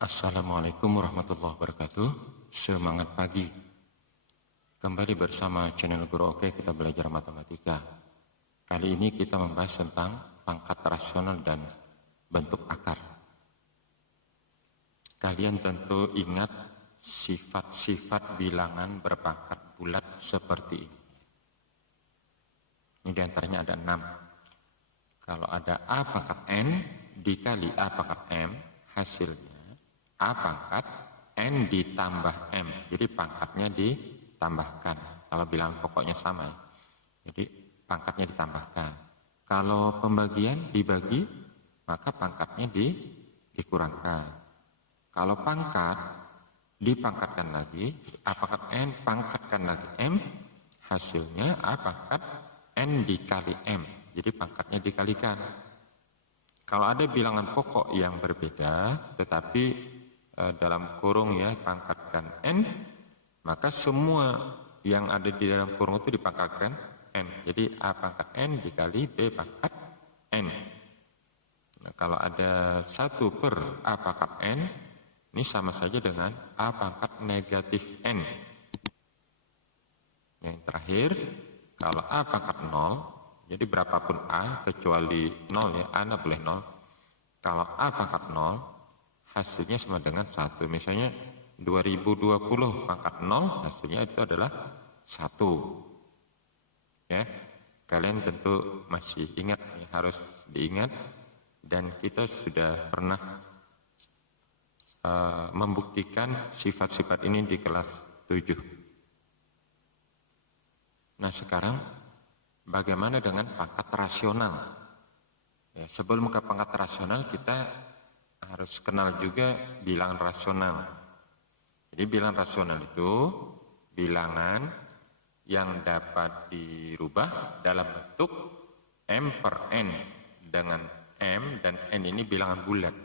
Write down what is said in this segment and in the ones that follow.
Assalamualaikum warahmatullahi wabarakatuh. Semangat pagi. Kembali bersama channel Guru Oke, kita belajar matematika. Kali ini kita membahas tentang pangkat rasional dan bentuk akar. Kalian tentu ingat sifat-sifat bilangan berpangkat bulat seperti ini. Ini diantaranya ada 6. Kalau ada A pangkat N dikali A pangkat M, hasilnya A pangkat N ditambah M. Jadi pangkatnya ditambahkan. Kalau bilangan pokoknya sama ya. Jadi pangkatnya ditambahkan. Kalau pembagian dibagi, maka pangkatnya dikurangkan. Kalau pangkat dipangkatkan lagi, A pangkat N pangkatkan lagi M, hasilnya A pangkat N dikali M. Jadi pangkatnya dikalikan. Kalau ada bilangan pokok yang berbeda, tetapi dalam kurung ya pangkatkan N, maka semua yang ada di dalam kurung itu dipangkatkan N. Jadi A pangkat N dikali B pangkat N. Nah, kalau ada 1 per A pangkat N, ini sama saja dengan A pangkat negatif N. Yang terakhir, kalau A pangkat 0, jadi berapapun A kecuali 0 ya, A boleh 0. Kalau A pangkat 0, hasilnya sama dengan 1. Misalnya 2020 pangkat 0, hasilnya itu adalah 1. Ya, kalian tentu masih ingat, ya, harus diingat. Dan kita sudah pernah membuktikan sifat-sifat ini di kelas 7. Nah sekarang bagaimana dengan pangkat rasional? Ya, sebelum ke pangkat rasional kita harus kenal juga bilangan rasional. Jadi bilangan rasional itu bilangan yang dapat dirubah dalam bentuk M per N, dengan M dan N ini bilangan bulat.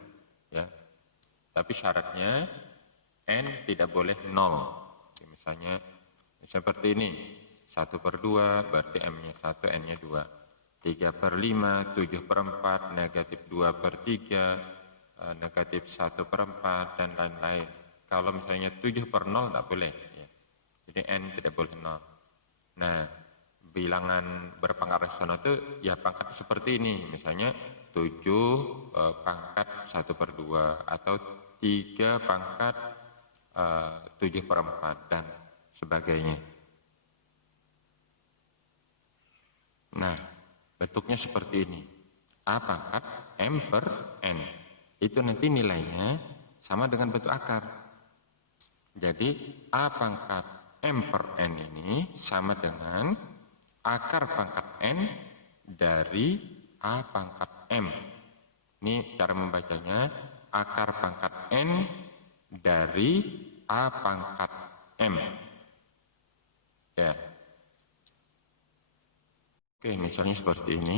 Ya. Tapi syaratnya N tidak boleh 0. Jadi misalnya seperti ini. 1 per 2 berarti M-nya 1, N-nya 2. 3 per 5, 7 per 4, negatif 2 per 3, negatif 1 per 4, dan lain-lain. Kalau misalnya 7 per 0 tidak boleh. Ya. Jadi N tidak boleh 0. Nah, bilangan berpangkat rasional itu ya pangkat seperti ini. Misalnya 7 pangkat 1 per 2, atau 3 pangkat 7 per 4, dan sebagainya. Nah, bentuknya seperti ini. A pangkat M per N. Itu nanti nilainya sama dengan bentuk akar. Jadi A pangkat M per N ini sama dengan akar pangkat N dari A pangkat M. Ini cara membacanya, akar pangkat N dari A pangkat M. Ya. Oke, misalnya seperti ini.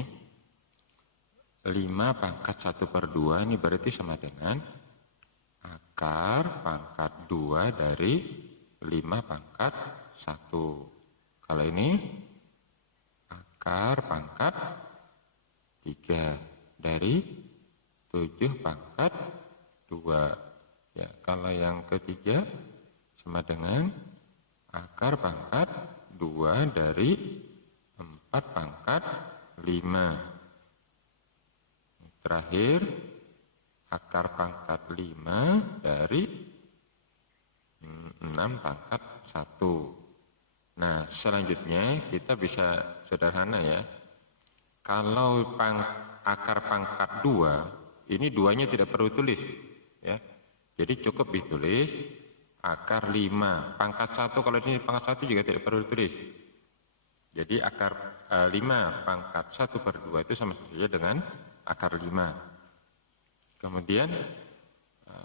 5 pangkat 1 per 2 ini berarti sama dengan akar pangkat 2 dari 5 pangkat 1. Kalau ini akar pangkat 3 dari 7 pangkat 2. Ya, kalau yang ketiga sama dengan akar pangkat 2 dari 4 pangkat 5. Terakhir, akar pangkat 5 dari 6 pangkat 1. Nah, selanjutnya kita bisa sederhana ya. Kalau akar pangkat 2, ini 2-nya tidak perlu tulis. Ya. Jadi cukup ditulis akar 5. Pangkat 1, kalau ini pangkat 1 juga tidak perlu tulis. Jadi akar 5 pangkat 1 per 2 itu sama saja dengan akar 5. Kemudian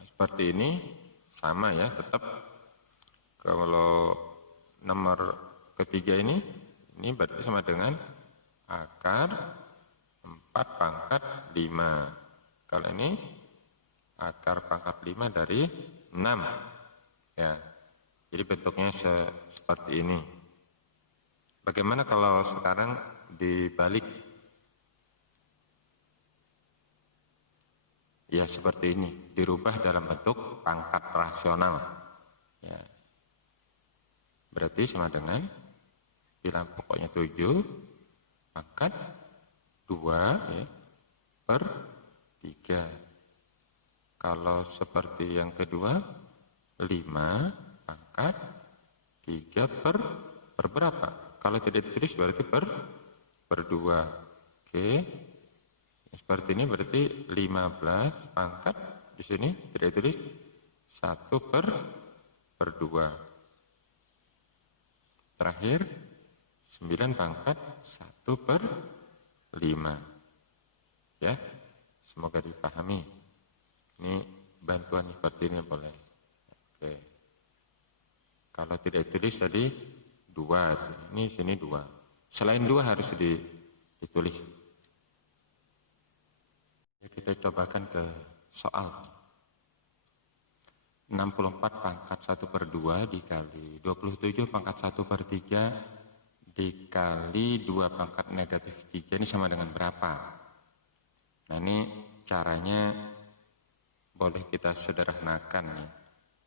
seperti ini sama ya, tetap kalau nomor ketiga ini berarti sama dengan akar 4 pangkat 5. Kalau ini akar pangkat 5 dari 6. Ya. Jadi bentuknya seperti ini. Bagaimana kalau sekarang dibalik? ya seperti ini, dirubah dalam bentuk pangkat rasional. Ya. Berarti sama dengan bilang pokoknya 7 pangkat 2 ya, per 3. Kalau seperti yang kedua 5 pangkat 3 per berapa? Kalau tidak ditulis berarti per 2. Oke. Seperti ini berarti 15 pangkat di sini tidak ditulis 1 per 2. Terakhir 9 pangkat 1 per 5. Ya, semoga dipahami. Ini bantuan seperti ini boleh. Oke. Kalau tidak ditulis tadi 2, ini sini 2. Selain 2 harus ditulis. Ya, kita cobakan ke soal. 64 pangkat 1 per 2 dikali 27 pangkat 1 per 3 dikali 2 pangkat negatif 3 ini sama dengan berapa? Nah, ini caranya boleh kita sederhanakan nih.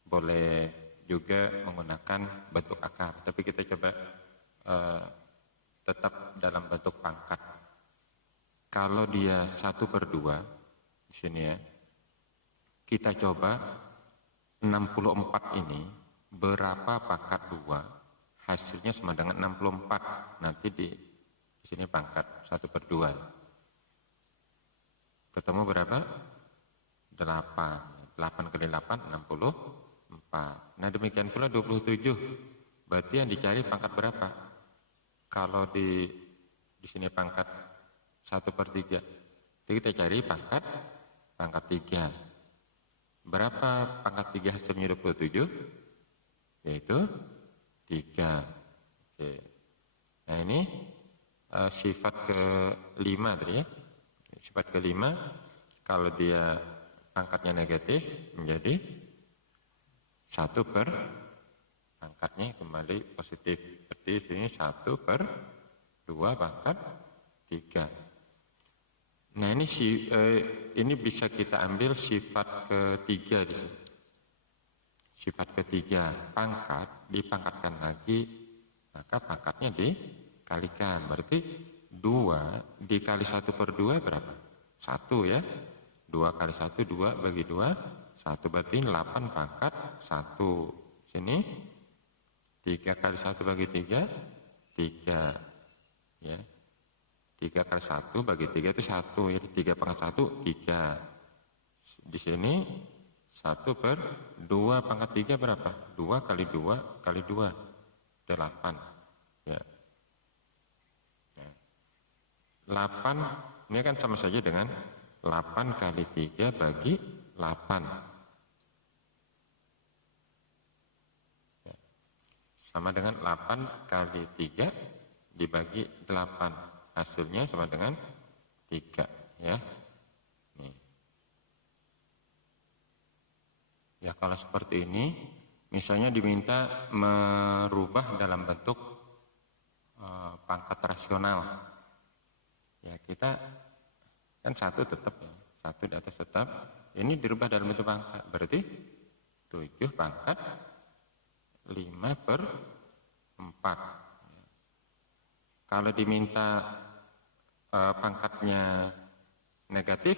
Boleh juga menggunakan bentuk akar, tapi kita coba tetap dalam bentuk pangkat. Kalau dia 1 per 2 di sini ya, kita coba 64 ini berapa pangkat 2, hasilnya sama dengan 64. Nanti di sini pangkat 1 per 2. Ketemu berapa? 8. 8 kali 8, 64. Nah, demikian pula 27. Berarti yang dicari pangkat berapa? Kalau di sini pangkat 1 per 3. Jadi kita cari pangkat 3. Berapa pangkat 3 hasilnya 27? Yaitu 3. Oke. Nah, ini sifat ke-5 tadi ya. Sifat ke-5, kalau dia pangkatnya negatif menjadi 1 per pangkatnya kembali positif. Berarti sini 1 per 2 pangkat 3. Nah, ini bisa kita ambil sifat ketiga di sini. Sifat ketiga, pangkat dipangkatkan lagi, maka pangkatnya dikalikan. Berarti 2 dikali 1 per 2 berapa? 1 ya. 2 kali 1, 2 bagi 2, 1. Berarti 8 pangkat 1. Sini 3 kali 1 bagi 3, 3. Ya. 3 kali 1 bagi 3 itu 1. Jadi 3 pangkat 1, 3. Di sini 1 per 2 pangkat 3 berapa? 2 kali 2 kali 2, 8. Ya. 8 ini kan sama saja dengan 8 kali 3 bagi 8. Ya. Sama dengan 8 kali 3 dibagi 8. Hasilnya sama dengan 3. Ya. Nih. Ya, kalau seperti ini, misalnya diminta merubah dalam bentuk pangkat rasional. Ya, kita kan 1 tetap ya, 1 di atas tetap. Ini dirubah dalam bentuk pangkat, berarti 7 pangkat 5 per 4. Kalau diminta pangkatnya negatif,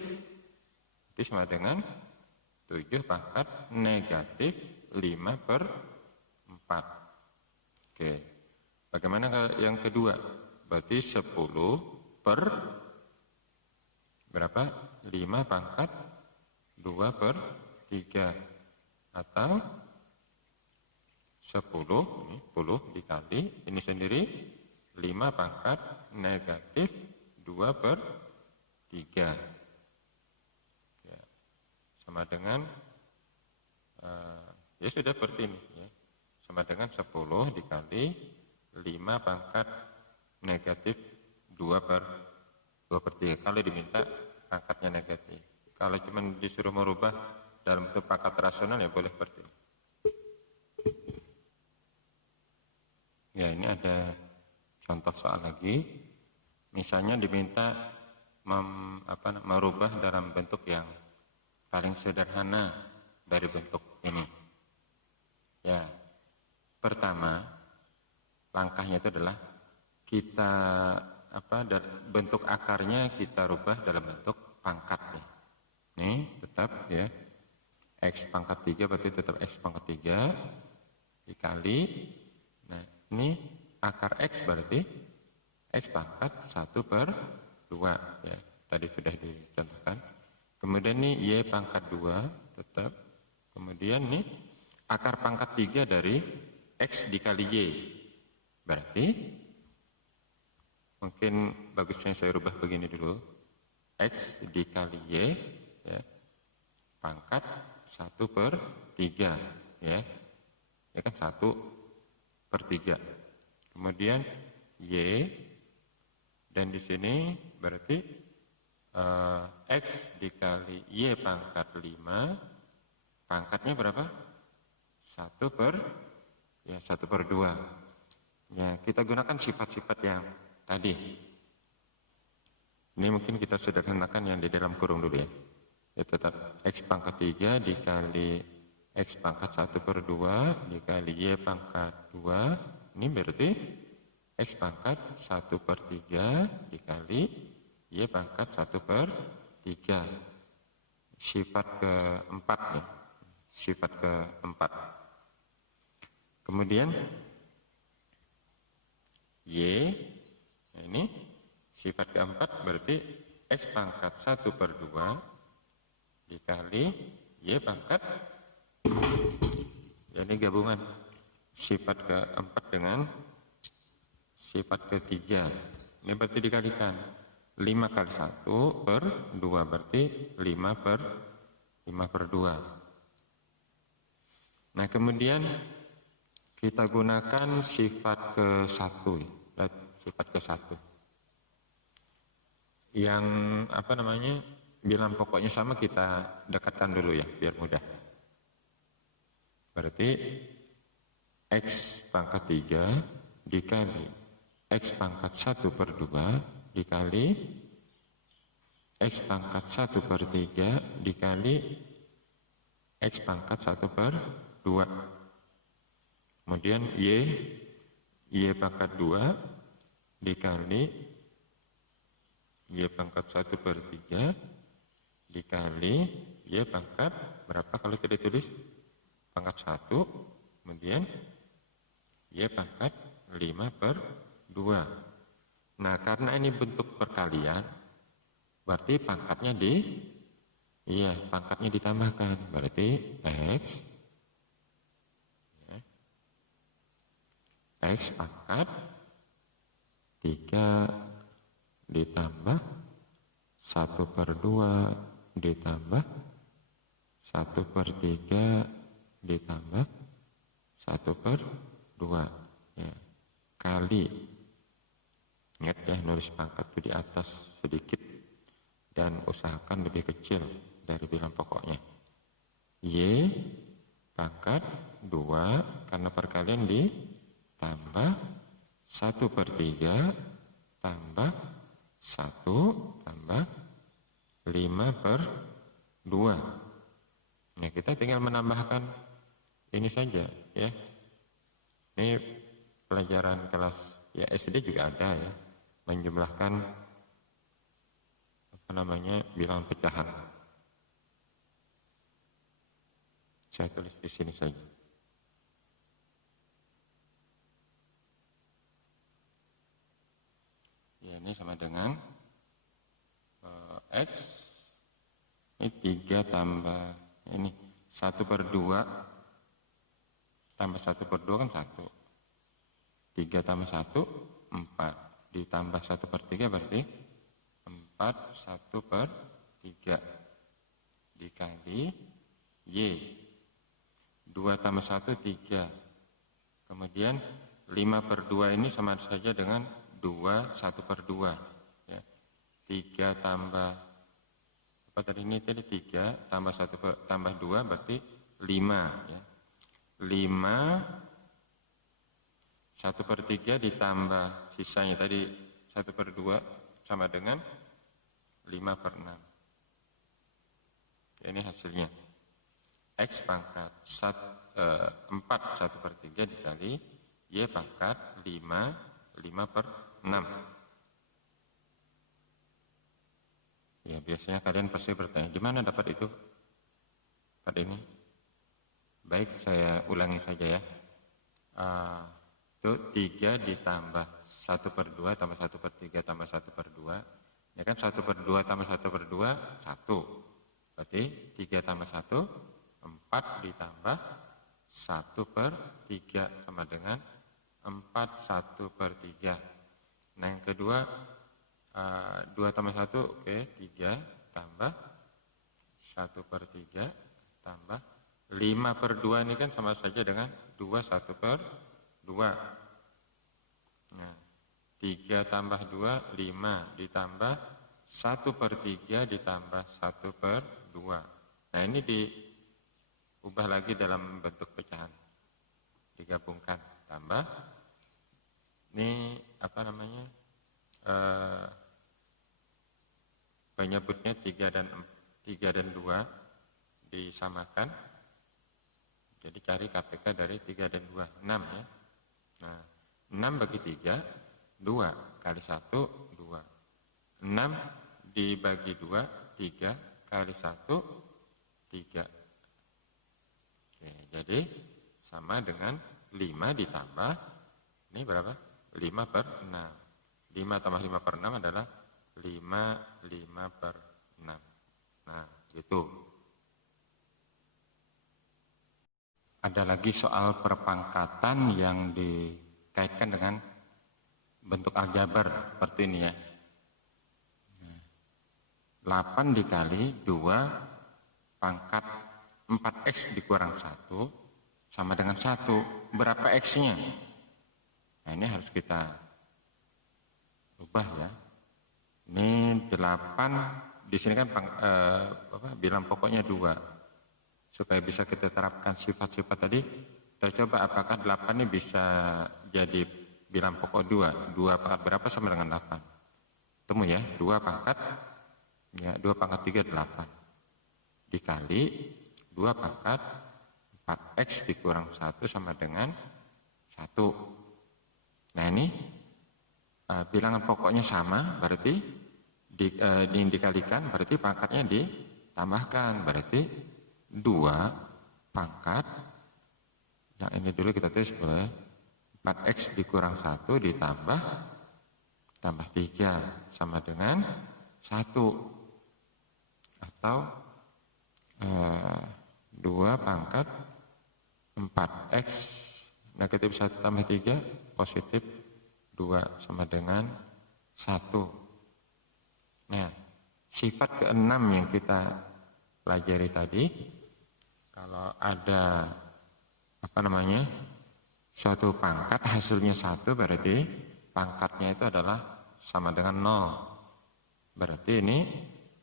itu sama dengan 7 pangkat negatif 5 per 4. Oke, bagaimana yang kedua? Berarti 10 per berapa? 5 pangkat 2 per 3. Atau 10, ini 10 dikali, ini sendiri 5 pangkat negatif 2 per 3. Ya, sama dengan, ya sudah seperti ini. Ya. Sama dengan 10 dikali 5 pangkat negatif 2 per 3. Kalau diminta pangkatnya negatif. Kalau cuma disuruh merubah dalam bentuk pangkat rasional ya boleh seperti ini. Ya, ini ada contoh soal lagi. Misalnya diminta merubah dalam bentuk yang paling sederhana dari bentuk ini. Ya, pertama langkahnya itu adalah kita bentuk akarnya kita rubah dalam bentuk pangkat nih. Nih tetap ya, X pangkat 3 berarti tetap X pangkat 3 dikali, nah ini akar X berarti X pangkat 1/2 ya, tadi sudah dicontohkan. Kemudian nih Y pangkat 2 tetap, kemudian nih akar pangkat 3 dari X dikali Y, berarti mungkin bagusnya saya rubah begini dulu, X dikali Y ya, pangkat 1/3 ya, ya kan 1/3. Kemudian Y, dan di sini berarti X dikali Y pangkat 5, pangkatnya berapa? 1/2 ya, kita gunakan sifat-sifat yang tadi. Ini mungkin kita sederhanakan yang di dalam kurung dulu ya, ya tetap X pangkat 3 dikali X pangkat 1/2 dikali Y pangkat 2, ini berarti X pangkat 1/3 dikali Y pangkat 1/3, sifat keempat nih, sifat keempat. Kemudian Y, nah ini sifat keempat berarti X pangkat 1/2 dikali Y pangkat, ya ini gabungan sifat keempat dengan sifat ketiga, ini berarti dikalikan 5 kali 1/2 berarti 5/2. Nah kemudian kita gunakan sifat ke-1, sifat ke-1 yang bilang pokoknya sama, kita dekatkan dulu ya biar mudah. Berarti X pangkat 3 dikali X pangkat 1/2 dikali X pangkat 1/3 dikali X pangkat 1/2. Kemudian Y pangkat 2 dikali Y pangkat 1/3 dikali Y pangkat berapa kalau tidak tulis? Pangkat 1, kemudian Y pangkat 5/2. Nah karena ini bentuk perkalian, berarti pangkatnya pangkatnya ditambahkan, berarti X pangkat 3 ditambah 1/2 ditambah 1/3 ditambah 1/2 ya, kali, ingat ya nulis pangkat itu di atas sedikit dan usahakan lebih kecil dari bilang pokoknya. Y pangkat 2 karena perkalian ditambah 1/3 tambah 1 tambah 5/2. Nah kita tinggal menambahkan ini saja ya. Ini pelajaran kelas ya SD juga ada ya, menjumlahkan bilangan pecahan. Saya tulis di sini saja. Ya ini sama dengan X ini 3 tambah ini 1/2 tambah 1/2 kan 1, 3 tambah 1 4 ditambah 1/3 berarti 4 1/3 dikali Y, 2 tambah 1 3, kemudian 5/2 ini sama saja dengan 2 1/2 ya. 3 tambah apa tadi ini 3 tambah 1 tambah 2 berarti 5 ya. 5 1/3 ditambah sisanya tadi 1/2 sama dengan 5/6. Ini hasilnya. X pangkat 4 1/3 dikali Y pangkat 5 5/6. Ya, biasanya kalian pasti bertanya, gimana dapat itu? Dapat ini? Baik, saya ulangi saja ya. Itu 3 ditambah 1/2 tambah 1/3 tambah 1/2. Ya kan 1/2 tambah 1/2, 1. Berarti 3 tambah 1, 4 ditambah 1/3 sama dengan 4 1/3. Nah yang kedua 2 tambah 1, oke, 3 tambah 1/3 tambah 5/2 ini kan sama saja dengan 2 1/2. Nah 3 tambah 2, 5 ditambah 1/3 ditambah 1/2. Nah ini diubah lagi dalam bentuk pecahan, digabungkan, tambah ini apa namanya, penyebutnya 3 dan 2 disamakan, jadi cari KPK dari 3 dan 2, 6 ya. Nah 6 bagi 3, 2 kali 1, 2. 6 dibagi 2, 3 kali 1, 3. Oke, jadi sama dengan 5 ditambah, ini berapa? 5/6. 5 tambah 5/6 adalah 5/6. Nah, gitu. Ada lagi soal perpangkatan yang dikaitkan dengan bentuk aljabar seperti ini ya. 8 dikali 2 pangkat 4x dikurang 1 sama dengan 1. Berapa x-nya? Nah ini harus kita ubah ya. Ini 8, di sini kan bilang pokoknya 2. Supaya bisa kita terapkan sifat-sifat tadi, kita coba apakah 8 ini bisa jadi bilang pokok 2. 2 pangkat berapa sama dengan 8? Temu ya, 2 pangkat, ya 2 pangkat 3, 8. Dikali 2 pangkat 4x dikurang 1 sama dengan 1. Nah ini bilangan pokoknya sama, berarti dikalikan, berarti pangkatnya ditambahkan, berarti 2 pangkat, yang ini dulu kita tulis boleh, 4x dikurang 1 ditambah 3 sama dengan 1. Atau 2 pangkat 4x negatif 1 tambah 3 positif 2 sama dengan 1. Nah, sifat ke-6 yang kita pelajari tadi, kalau ada suatu pangkat hasilnya 1, berarti pangkatnya itu adalah sama dengan 0. Berarti ini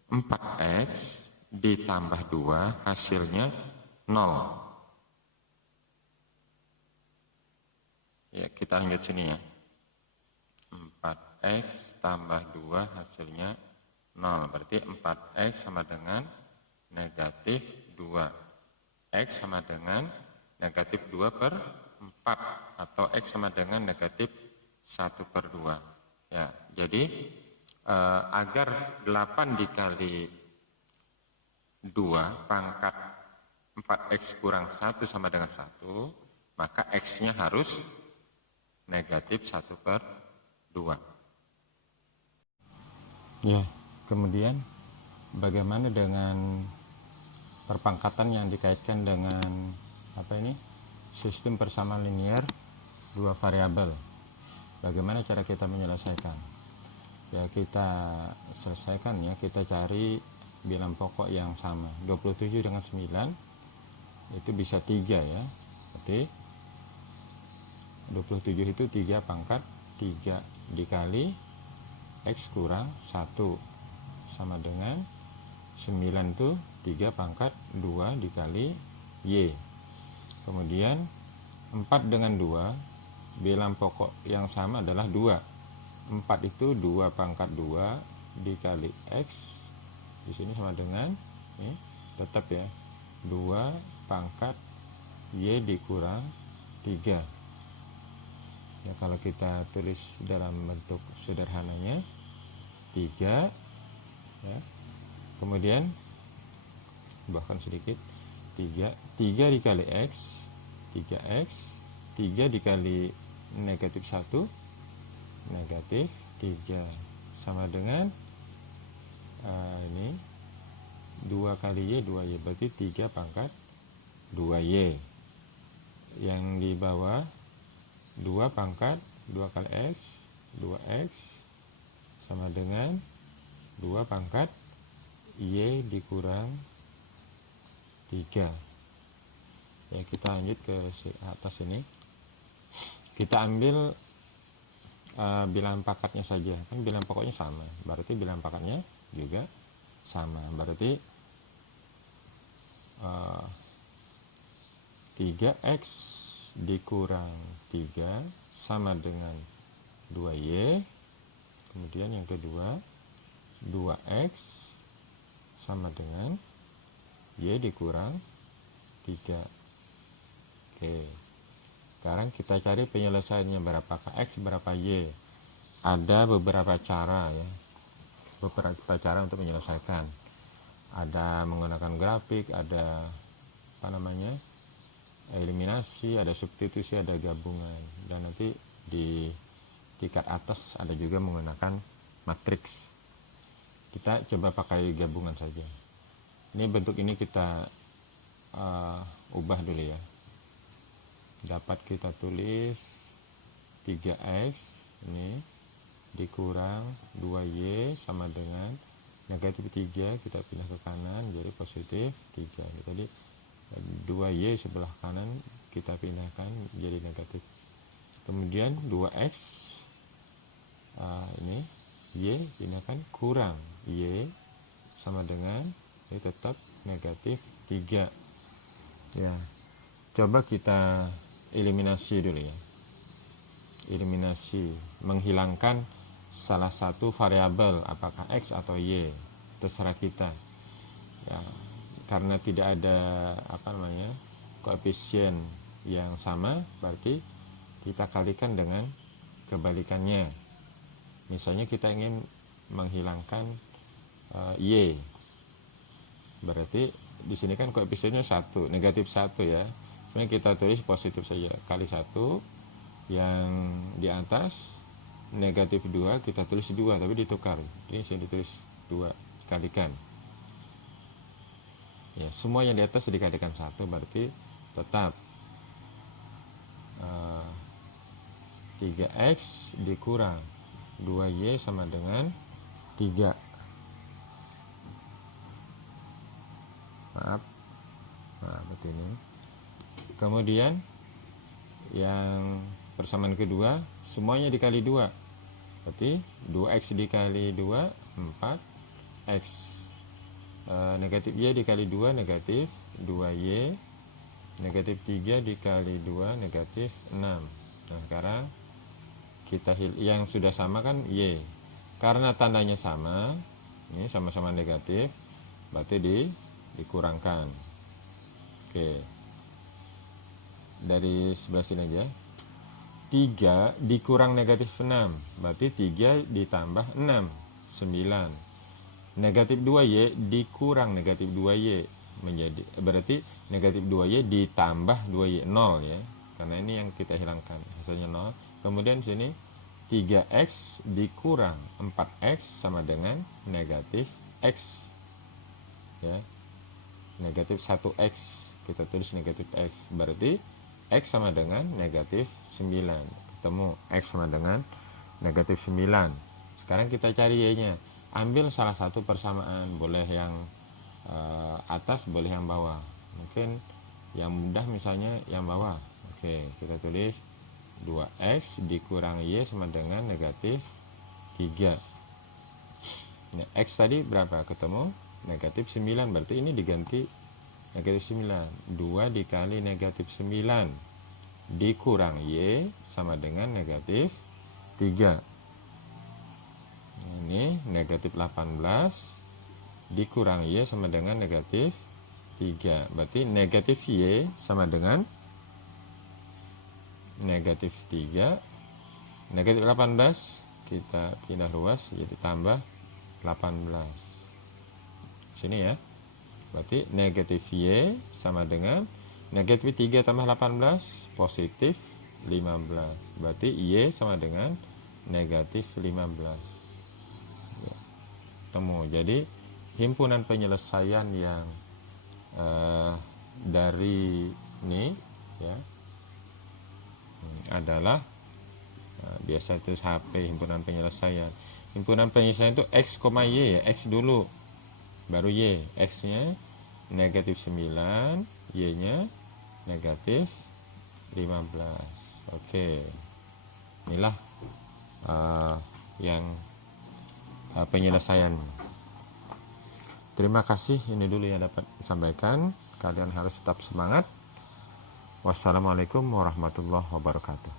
4x ditambah 2 hasilnya 0. Ya, kita lanjut sini ya. 4x tambah 2 hasilnya 0. Berarti 4x sama dengan negatif 2. X sama dengan negatif 2/4. Atau X sama dengan negatif 1/2. Ya, jadi agar 8 dikali 2 pangkat 4x kurang 1 sama dengan 1, maka X-nya harus negatif 1/2. Ya, kemudian bagaimana dengan perpangkatan yang dikaitkan dengan sistem persamaan linear 2 variabel. Bagaimana cara kita menyelesaikan? Ya, kita selesaikan ya, kita cari bilang pokok yang sama. 27 dengan 9 itu bisa 3 ya. Berarti 27 itu 3 pangkat 3 dikali X kurang 1 sama dengan 9 itu 3 pangkat 2 dikali Y. Kemudian 4 dengan 2 bilang pokok yang sama adalah 2. 4 itu 2 pangkat 2 dikali X, di sini sama dengan tetap ya, 2 pangkat Y dikurang 3. Ya, kalau kita tulis dalam bentuk sederhananya 3 ya. Kemudian bahkan sedikit 3 dikali X, 3X, 3 dikali negatif 1, negatif 3, sama dengan ini 2 kali Y, 2Y, berarti 3 pangkat 2Y. Yang di bawah 2 pangkat 2 kali X, 2X, sama dengan 2 pangkat Y dikurang 3. Ya, kita lanjut ke atas ini. Kita ambil bilangan pangkatnya saja, kan bilangan pokoknya sama, berarti bilangan pangkatnya juga sama. Berarti 3X dikurang 3 sama dengan 2Y. Kemudian yang kedua 2X sama dengan Y dikurang 3. Oke, sekarang kita cari penyelesaiannya, berapakah X, berapa Y. Ada beberapa cara ya, beberapa cara untuk menyelesaikan. Ada menggunakan grafik, ada eliminasi, ada substitusi, ada gabungan, dan nanti di tingkat atas ada juga menggunakan matriks. Kita coba pakai gabungan saja. Ini bentuk ini kita ubah dulu ya. Dapat kita tulis 3X ini dikurang 2Y sama dengan negatif 3, kita pindah ke kanan jadi positif 3. Tadi 2Y sebelah kanan kita pindahkan jadi negatif. Kemudian 2X ini Y pindahkan kurang Y sama dengan ini tetap negatif 3 ya. Coba kita eliminasi dulu ya. Eliminasi, menghilangkan salah satu variabel, apakah X atau Y, terserah kita ya. Karena tidak ada koefisien yang sama, berarti kita kalikan dengan kebalikannya. Misalnya kita ingin menghilangkan Y, berarti di sini kan koefisiennya 1, negatif 1 ya. Sebenarnya kita tulis positif saja, kali 1, yang di atas negatif 2 kita tulis 2 tapi ditukar, ini saya ditulis 2 dikalikan ya. Semua yang di atas dikalikan 1, berarti tetap 3X dikurang 2Y sama dengan 3. Maaf ini. Kemudian yang persamaan kedua semuanya dikali 2, berarti 2X dikali 2 4X, negatif Y dikali 2 negatif 2Y, negatif 3 dikali 2 negatif 6. Nah sekarang kita yang sudah sama kan Y, karena tandanya sama, ini sama-sama negatif, berarti dikurangkan. Oke, dari sebelah sini aja, 3 dikurang negatif 6, berarti 3 ditambah 6 9. Negatif 2Y dikurang negatif 2Y menjadi, berarti negatif 2Y ditambah 2Y 0 ya, karena ini yang kita hilangkan hasilnya 0. Kemudian sini 3X dikurang 4X sama dengan negatif X ya, negatif 1X, kita tulis negatif X, berarti X sama dengan negatif 9. Ketemu X sama dengan negatif 9. Sekarang kita cari Y nya, ambil salah satu persamaan, boleh yang atas, boleh yang bawah. Mungkin yang mudah misalnya yang bawah. Oke, kita tulis 2X dikurang Y sama dengan negatif 3. Nah, X tadi berapa? Ketemu negatif 9, berarti ini diganti negatif 9. 2 dikali negatif 9 dikurang Y sama dengan negatif 3. Ini negatif 18 dikurang Y sama dengan negatif 3. Berarti negatif Y sama dengan negatif 3. Negatif 18 kita pindah ruas jadi tambah 18. Sini ya. Berarti negatif Y sama dengan negatif 3 tambah 18 positif 15. Berarti Y sama dengan negatif 15. Ya. Temu. Jadi himpunan penyelesaian yang dari ini ya adalah biasa itu HP himpunan penyelesaian. Himpunan penyelesaian itu X, Y ya, X dulu baru Y. X nya negatif 9, Y nya negatif 15. Oke, inilah yang penyelesaian. Terima kasih, ini dulu yang dapat disampaikan. Kalian harus tetap semangat. Wassalamualaikum warahmatullahi wabarakatuh.